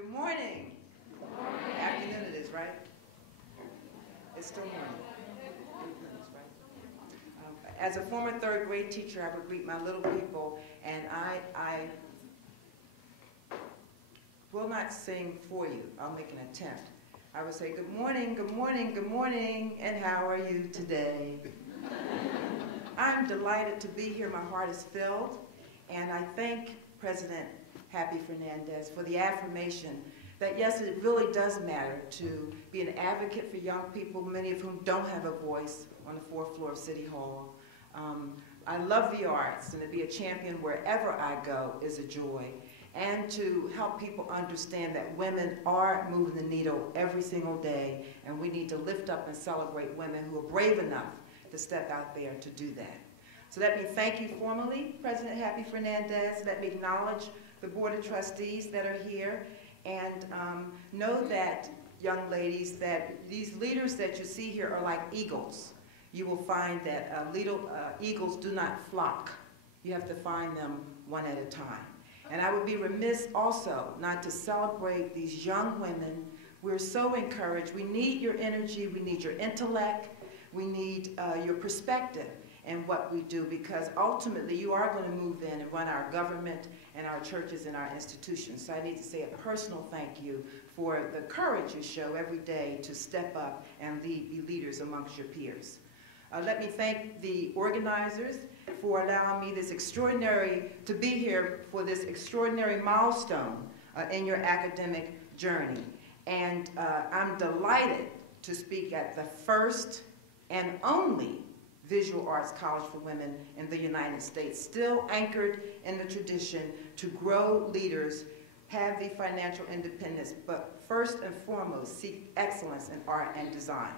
Good morning. Good morning. Afternoon it is, right? It's still morning. As a former third grade teacher, I would greet my little people, and I will not sing for you. I'll make an attempt. I would say, good morning, good morning, good morning, and how are you today? I'm delighted to be here. My heart is filled, and I thank President Happy Fernandez for the affirmation that, yes, it really does matter to be an advocate for young people, many of whom don't have a voice on the fourth floor of City Hall. I love the arts, and to be a champion wherever I go is a joy. And to help people understand that women are moving the needle every single day, and we need to lift up and celebrate women who are brave enough to step out there to do that. So let me thank you formally, President Happy Fernandez. Let me acknowledge the Board of Trustees that are here, and know that, young ladies, that these leaders that you see here are like eagles. You will find that eagles do not flock. You have to find them one at a time. And I would be remiss also not to celebrate these young women. We're so encouraged. We need your energy, we need your intellect, we need your perspective in what we do, because ultimately you are going to move in and run our government and our churches and our institutions. So I need to say a personal thank you for the courage you show every day to step up and be leaders amongst your peers. Let me thank the organizers for allowing me to be here for this extraordinary milestone in your academic journey. And I'm delighted to speak at the first and only visual arts college for women in the United States, still anchored in the tradition to grow leaders, have the financial independence, but first and foremost, seek excellence in art and design.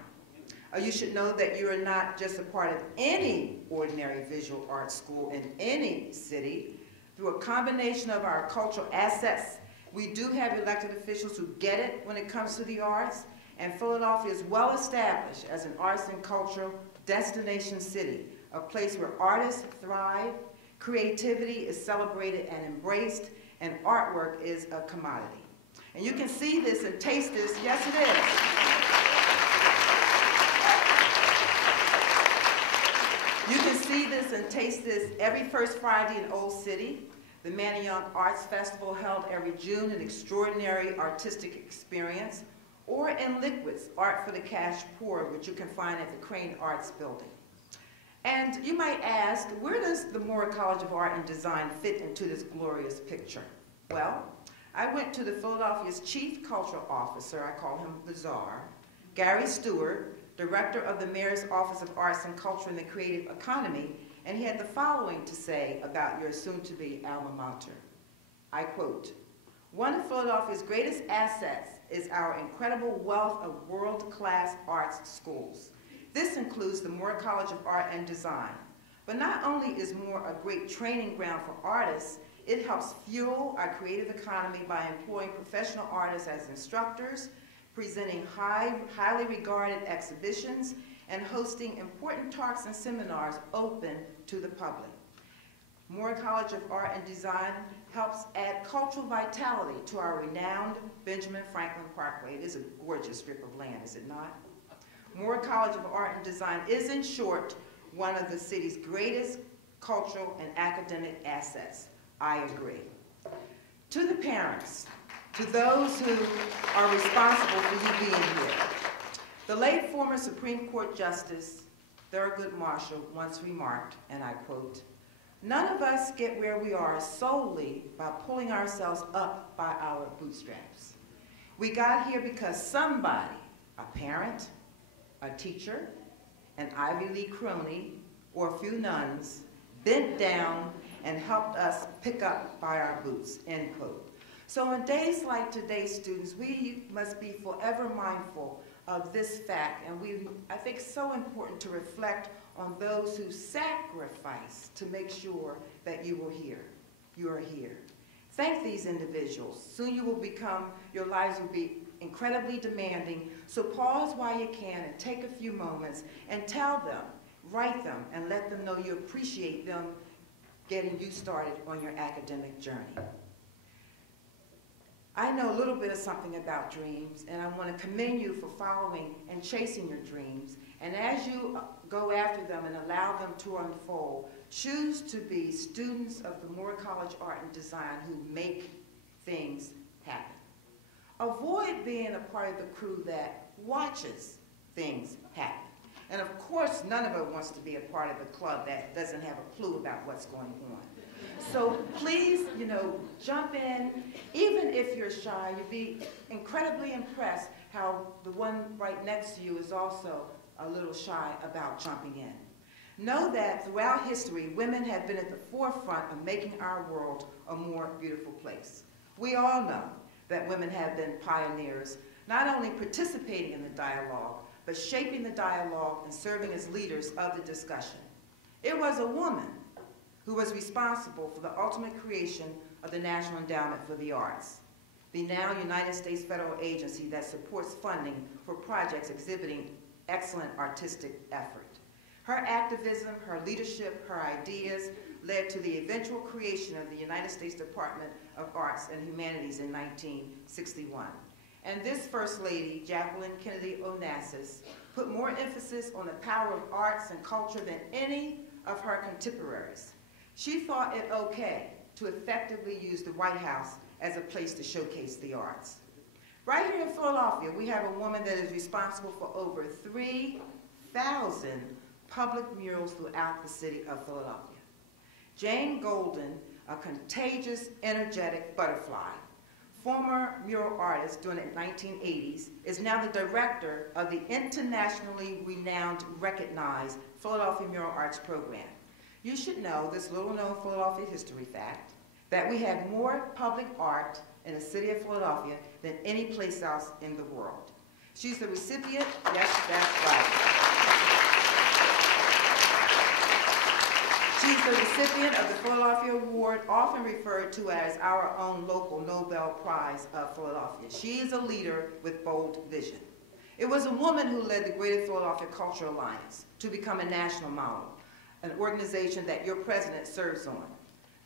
You should know that you are not just a part of any ordinary visual arts school in any city. Through a combination of our cultural assets, we do have elected officials who get it when it comes to the arts, and Philadelphia is well established as an arts and cultural destination city, a place where artists thrive, creativity is celebrated and embraced, and artwork is a commodity. And you can see this and taste this, yes it is. You can see this and taste this every first Friday in Old City. The Manayunk Arts Festival held every June, an extraordinary artistic experience, or in Liquid's Art for the Cash Poor, which you can find at the Crane Arts Building. And you might ask, where does the Moore College of Art and Design fit into this glorious picture? Well, I went to the Philadelphia's Chief Cultural Officer, I call him the Czar, Gary Stewart, Director of the Mayor's Office of Arts and Culture and the Creative Economy, and he had the following to say about your soon-to-be alma mater. I quote, "One of Philadelphia's greatest assets is our incredible wealth of world-class arts schools. This includes the Moore College of Art and Design. But not only is Moore a great training ground for artists, it helps fuel our creative economy by employing professional artists as instructors, presenting highly regarded exhibitions, and hosting important talks and seminars open to the public. Moore College of Art and Design helps add cultural vitality to our renowned Benjamin Franklin Parkway." It is a gorgeous strip of land, is it not? Moore College of Art and Design is, in short, one of the city's greatest cultural and academic assets. I agree. To the parents, to those who are responsible for you being here, the late former Supreme Court Justice Thurgood Marshall once remarked, and I quote, "None of us get where we are solely by pulling ourselves up by our bootstraps. We got here because somebody, a parent, a teacher, an Ivy League crony, or a few nuns, bent down and helped us pick up by our boots," end quote. So on days like today, students, we must be forever mindful of this fact, and I think it's so important to reflect on those who sacrificed to make sure that you are here. Thank these individuals. Soon your lives will be incredibly demanding, so pause while you can and take a few moments and tell them, write them, and let them know you appreciate them getting you started on your academic journey. I know a little bit of something about dreams, and I want to commend you for following and chasing your dreams. And as you go after them and allow them to unfold, choose to be students of the Moore College Art and Design who make things happen. Avoid being a part of the crew that watches things happen. And of course, none of us wants to be a part of the club that doesn't have a clue about what's going on. So please, jump in. Even if you're shy, you'll be incredibly impressed how the one right next to you is also a little shy about jumping in. Know that throughout history, women have been at the forefront of making our world a more beautiful place. We all know that women have been pioneers, not only participating in the dialogue, but shaping the dialogue and serving as leaders of the discussion. It was a woman who was responsible for the ultimate creation of the National Endowment for the Arts, the now United States federal agency that supports funding for projects exhibiting excellent artistic effort. Her activism, her leadership, her ideas led to the eventual creation of the United States Department of Arts and Humanities in 1961. And this First Lady, Jacqueline Kennedy Onassis, put more emphasis on the power of arts and culture than any of her contemporaries. She thought it okay to effectively use the White House as a place to showcase the arts. Right here in Philadelphia, we have a woman that is responsible for over 3,000 public murals throughout the city of Philadelphia. Jane Golden, a contagious, energetic butterfly, former mural artist during the 1980s, is now the director of the internationally renowned, recognized Philadelphia Mural Arts Program. You should know this little-known Philadelphia history fact, that we have more public art in the city of Philadelphia than any place else in the world. She's the recipient, yes, that's right. She's the recipient of the Philadelphia Award, often referred to as our own local Nobel Prize of Philadelphia. She is a leader with bold vision. It was a woman who led the Greater Philadelphia Cultural Alliance to become a national model, an organization that your president serves on.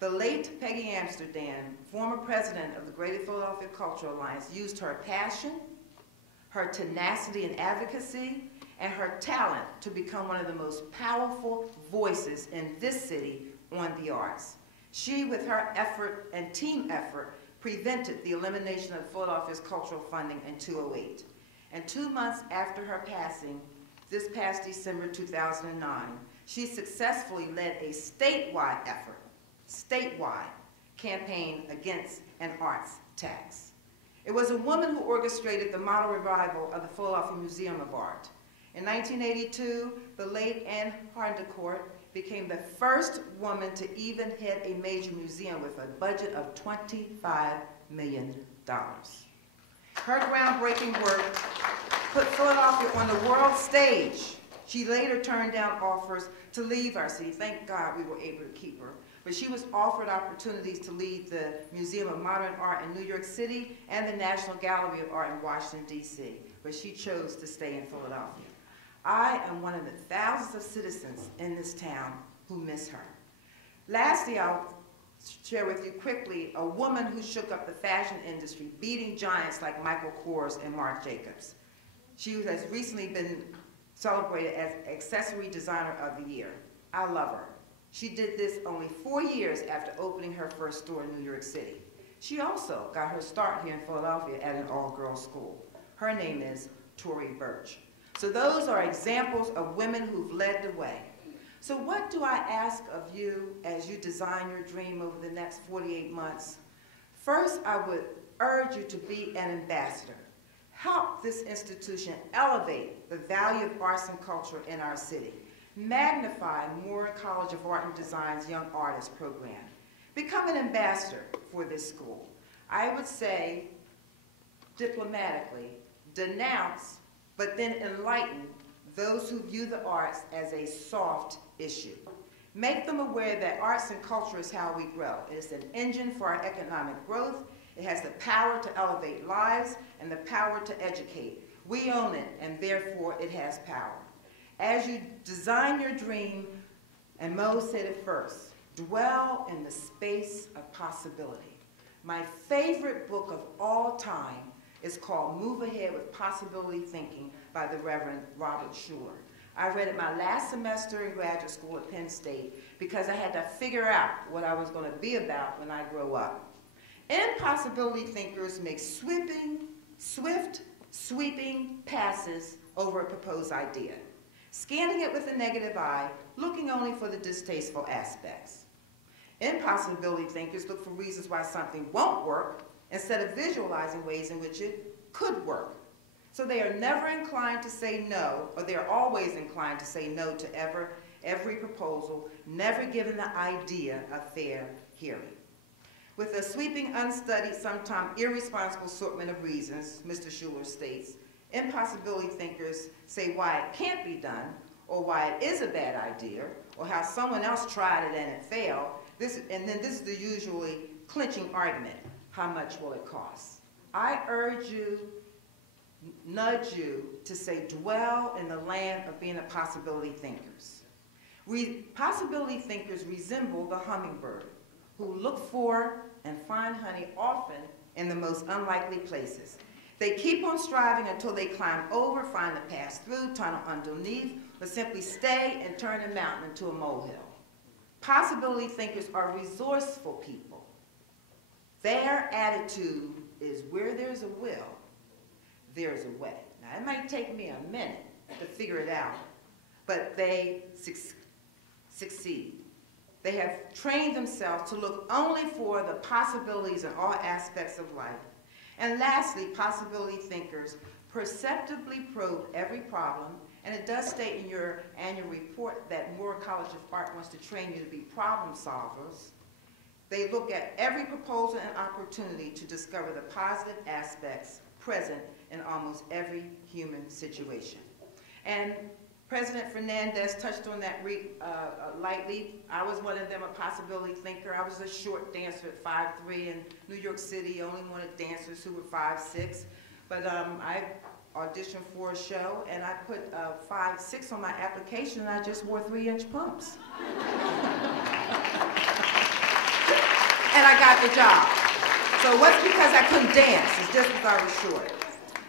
The late Peggy Amsterdam, former president of the Greater Philadelphia Cultural Alliance, used her passion, her tenacity and advocacy, and her talent to become one of the most powerful voices in this city on the arts. She, with her effort and team effort, prevented the elimination of Philadelphia's cultural funding in 2008. And 2 months after her passing, this past December 2009, she successfully led a statewide campaign against an arts tax. It was a woman who orchestrated the model revival of the Philadelphia Museum of Art. In 1982, the late Anne Harndecourt became the first woman to even head a major museum with a budget of $25 million. Her groundbreaking work put Philadelphia on the world stage. She later turned down offers to leave our city. Thank God we were able to keep her. But she was offered opportunities to lead the Museum of Modern Art in New York City and the National Gallery of Art in Washington, D.C., but she chose to stay in Philadelphia. I am one of the thousands of citizens in this town who miss her. Lastly, I'll share with you quickly a woman who shook up the fashion industry, beating giants like Michael Kors and Marc Jacobs. She has recently been celebrated as Accessory Designer of the Year. I love her. She did this only 4 years after opening her first store in New York City. She also got her start here in Philadelphia at an all-girls school. Her name is Tory Burch. So those are examples of women who've led the way. So what do I ask of you as you design your dream over the next 48 months? First, I would urge you to be an ambassador. Help this institution elevate the value of arts and culture in our city. Magnify Moore College of Art and Design's Young Artists Program. Become an ambassador for this school. I would say, diplomatically, denounce, but then enlighten those who view the arts as a soft issue. Make them aware that arts and culture is how we grow. It is an engine for our economic growth. It has the power to elevate lives and the power to educate. We own it, and therefore it has power. As you design your dream, and Mo said it first, dwell in the space of possibility. My favorite book of all time is called Move Ahead with Possibility Thinking by the Reverend Robert Schuller. I read it my last semester in graduate school at Penn State because I had to figure out what I was going to be about when I grow up. Impossibility thinkers make swift, sweeping passes over a proposed idea, scanning it with a negative eye, looking only for the distasteful aspects. Impossibility thinkers look for reasons why something won't work instead of visualizing ways in which it could work. So they are never inclined to say no, or they are always inclined to say no to every proposal, never giving the idea a fair hearing. With a sweeping, unstudied, sometimes irresponsible assortment of reasons, Mr. Schuller states, impossibility thinkers say why it can't be done, or why it is a bad idea, or how someone else tried it and it failed. And then this is the usually clinching argument. How much will it cost? I urge you, nudge you to say dwell in the land of being a possibility thinkers. Possibility thinkers resemble the hummingbird, who look for and find honey often in the most unlikely places. They keep on striving until they climb over, find a pass through, tunnel underneath, or simply stay and turn a mountain into a molehill. Possibility thinkers are resourceful people. Their attitude is where there's a will, there's a way. Now, it might take me a minute to figure it out, but they succeed. They have trained themselves to look only for the possibilities in all aspects of life. And lastly, possibility thinkers perceptibly probe every problem, and it does state in your annual report that Moore College of Art wants to train you to be problem solvers. They look at every proposal and opportunity to discover the positive aspects present in almost every human situation. And President Fernandez touched on that lightly. I was one of them, a possibility thinker. I was a short dancer at 5'3", in New York City, only wanted dancers who were 5'6". But I auditioned for a show, and I put 5'6" on my application, and I just wore 3-inch pumps. And I got the job. So it wasn't because I couldn't dance, it's just because I was short.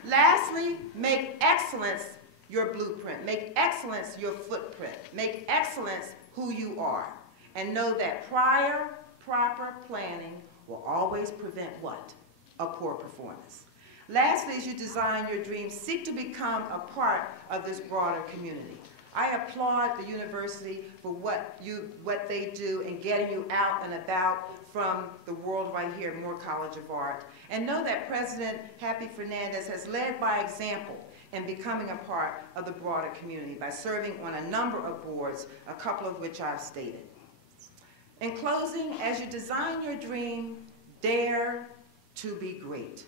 Lastly, make excellence your blueprint. Make excellence your footprint. Make excellence who you are. And know that prior, proper planning will always prevent what? A poor performance. Lastly, as you design your dreams, seek to become a part of this broader community. I applaud the university for what they do in getting you out and about from the world right here at Moore College of Art. And know that President Happy Fernandez has led by example in becoming a part of the broader community by serving on a number of boards, a couple of which I've stated. In closing, as you design your dream, dare to be great.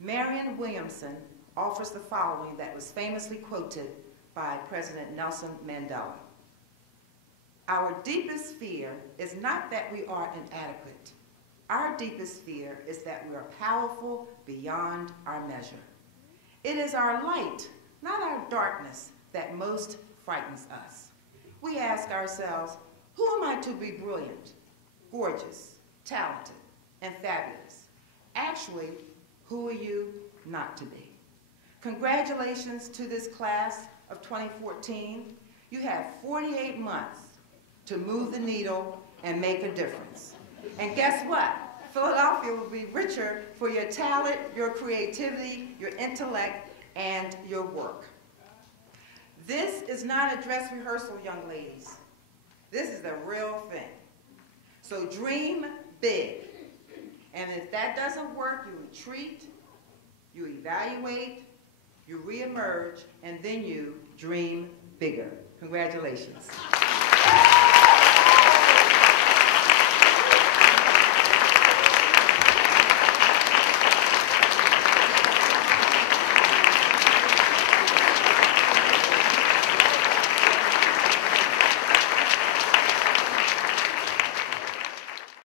Marianne Williamson offers the following that was famously quoted by President Nelson Mandela. Our deepest fear is not that we are inadequate. Our deepest fear is that we are powerful beyond our measure. It is our light, not our darkness, that most frightens us. We ask ourselves, who am I to be brilliant, gorgeous, talented, and fabulous? Actually, who are you not to be? Congratulations to this class of 2014. You have 48 months to move the needle and make a difference. And guess what? Philadelphia will be richer for your talent, your creativity, your intellect, and your work. This is not a dress rehearsal, young ladies. This is the real thing. So dream big. And if that doesn't work, you retreat, you evaluate, you reemerge, and then you dream bigger. Congratulations.